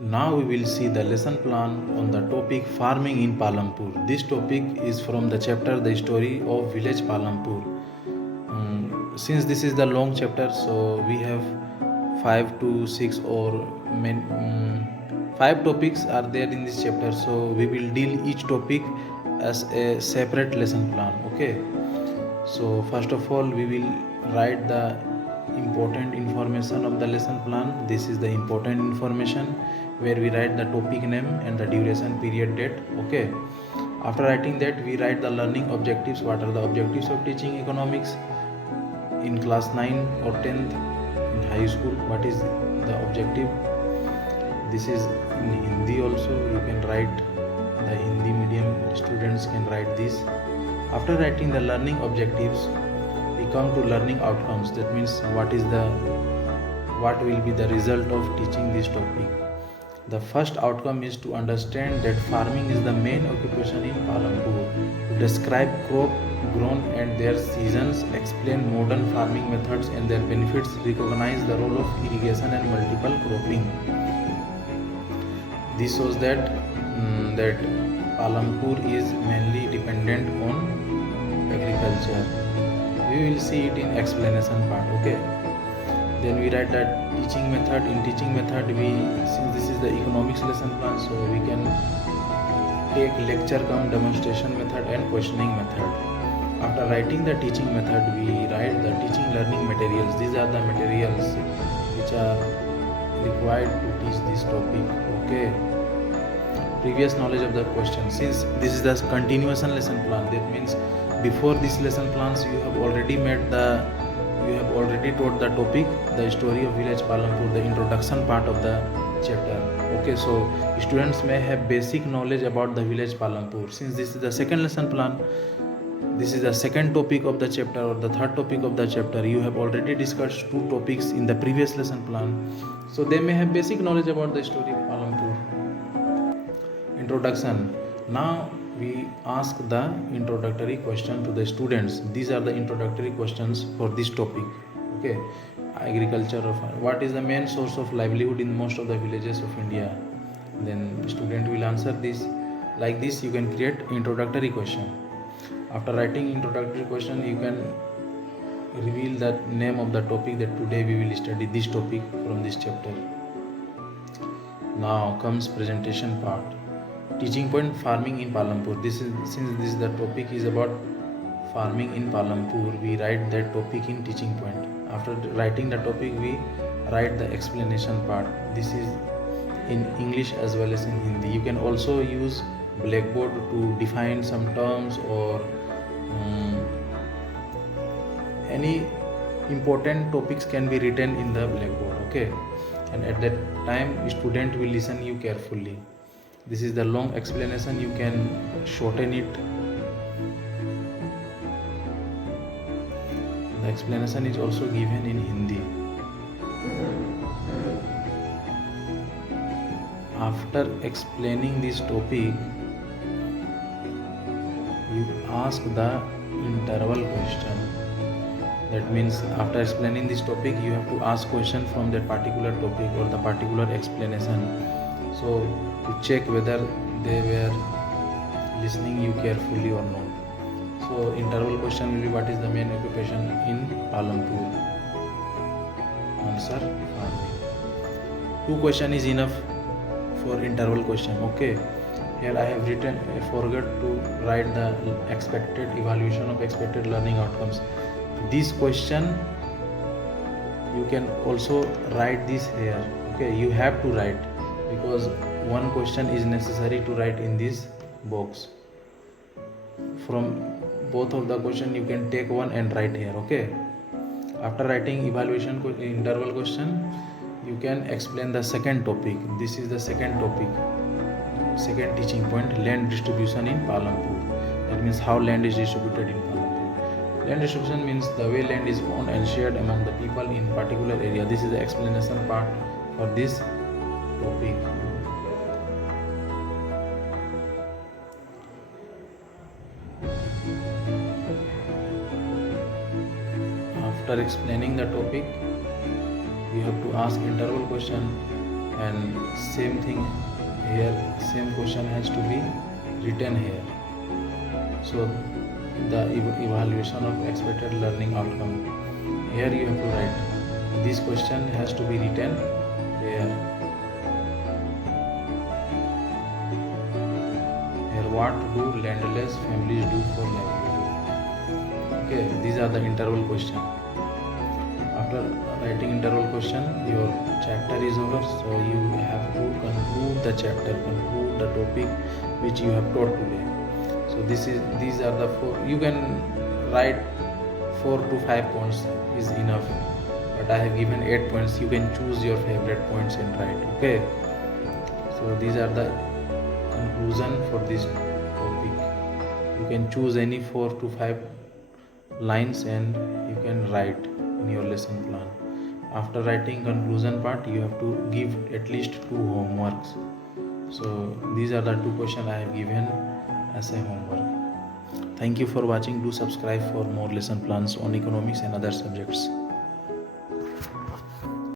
Now we will see the lesson plan on the topic farming in Palampur. This topic is from the chapter The Story of Village Palampur. Since this is the long chapter, so we have 5 to 6 or 5 topics are there in this chapter. So we will deal each topic as a separate lesson plan. Okay. So first of all, we will write the important information of the lesson plan. This is the important information where we write the topic name and the duration, period, date. Okay. After writing that, we write the learning objectives. What are the objectives of teaching economics in class 9 or 10th in high school? What is the objective? This is in Hindi also. You can write, the Hindi medium students can write this. After writing the learning objectives, we come to learning outcomes. That means what will be the result of teaching this topic. The first outcome is to understand that farming is the main occupation in Palampur. To describe crop grown and their seasons, explain modern farming methods and their benefits, recognize the role of irrigation and multiple cropping. This shows that Palampur is mainly dependent on agriculture. We will see it in explanation part. Okay. Then we write that teaching method. In teaching method, since this is the economics lesson plan, so we can take lecture cum demonstration method and questioning method. After writing the teaching method, we write the teaching learning materials. These are the materials which are required to teach this topic. Okay. Previous knowledge of the question. Since this is the continuation lesson plan, that means before this lesson plans you have already taught the topic, the story of village Palampur, the introduction part of the chapter. Okay, so students may have basic knowledge about the village Palampur. Since this is the second lesson plan, this is the second topic of the chapter or the third topic of the chapter. You have already discussed 2 topics in the previous lesson plan, so they may have basic knowledge about the story of Palampur. Introduction. Now we ask the introductory question to the students. These are the introductory questions for this topic. Okay. Agriculture of what is the main source of livelihood in most of the villages of India? Then the student will answer this. Like this you can create introductory question. After writing introductory question, you can reveal the name of the topic, that today we will study this topic from this chapter. Now comes presentation part. Teaching point, farming in Palampur. Since this is the topic is about farming in Palampur, we write that topic in teaching point. After writing the topic, we write the explanation part. This is in English as well as in Hindi. You can also use Blackboard to define some terms or any important topics can be written in the Blackboard. Okay, and at that time student will listen you carefully. This is the long explanation, you can shorten it. The explanation is also given in Hindi. After explaining this topic, you ask the interval question. That means after explaining this topic, you have to ask question from that particular topic or the particular explanation. So to check whether they were listening you carefully or not. So interval question will be what is the main occupation in Palampur? Answer, farming. 2 question is enough for interval question. Okay. Here I have written, I forgot to write the expected evaluation of expected learning outcomes. This question you can also write this here. Okay, you have to write because one question is necessary to write in this box. From both of the question you can take one and write here. Okay. After writing evaluation interval question, you can explain the second topic. This is the second topic, second teaching point, land distribution in Palampur. That means how land is distributed in Palampur. Land distribution means the way land is owned and shared among the people in particular area. This is the explanation part for this topic. After explaining the topic, you have to ask interval question. and same thing here, same question has to be written here. So the evaluation of expected learning outcome, here you have to write this question has to be written here. Here, what do landless families do for livelihood? Okay, these are the interval question. After writing interval question, your chapter is over, so you have to conclude the chapter, conclude the topic which you have taught today. So these are the four. You can write 4 to 5 points is enough, but I have given 8 points. You can choose your favorite points and write. Okay, so these are the conclusion for this topic. You can choose any 4 to 5 lines and you can write in your lesson plan. After writing conclusion part, you have to give at least 2 homeworks. So these are the 2 questions I have given as a homework. Thank you for watching. Do subscribe for more lesson plans on economics and other subjects.